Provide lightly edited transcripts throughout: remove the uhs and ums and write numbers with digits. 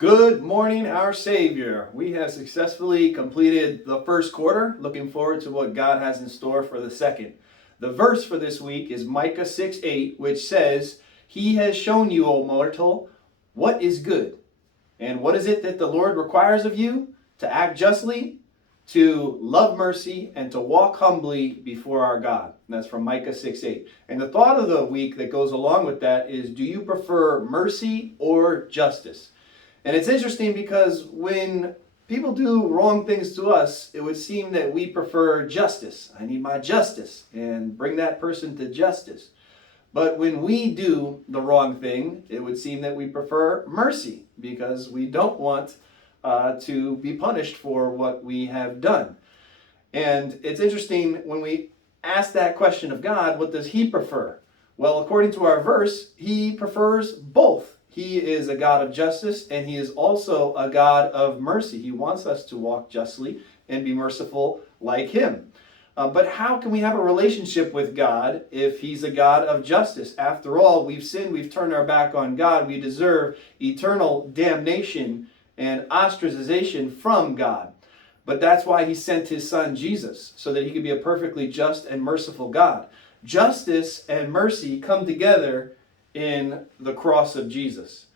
Good morning, our Savior. We have successfully completed the first quarter. Looking forward to what God has in store for the second. The verse for this week is Micah 6:8, which says, "He has shown you, O mortal, what is good." And what is it that the Lord requires of you? To act justly, to love mercy, and to walk humbly before our God. And that's from Micah 6:8. And the thought of the week that goes along with that is, do you prefer mercy or justice? And it's interesting because when people do wrong things to us, it would seem that we prefer justice. I need my justice, and bring that person to justice. But when we do the wrong thing, it would seem that we prefer mercy because we don't want to be punished for what we have done. And it's interesting when we ask that question of God, what does He prefer? Well, according to our verse, He prefers both. He is a God of justice, and He is also a God of mercy. He wants us to walk justly and be merciful like Him. But how can we have a relationship with God if He's a God of justice? After all, we've sinned, we've turned our back on God. We deserve eternal damnation and ostracization from God. But that's why He sent His Son Jesus, so that He could be a perfectly just and merciful God. Justice and mercy come together in the cross of Jesus.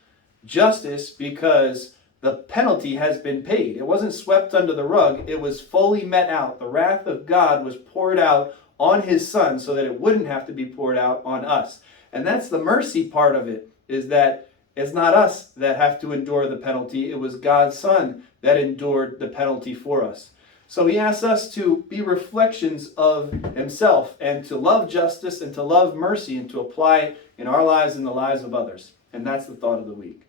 Justice because the penalty has been paid. It wasn't swept under the rug. It was fully met out. The wrath of God was poured out on His Son so that it wouldn't have to be poured out on us. And that's the mercy part of it, is that it's not us that have to endure the penalty. It was God's Son that endured the penalty for us. So He asks us to be reflections of Himself and to love justice and to love mercy and to apply in our lives and the lives of others. And that's the thought of the week.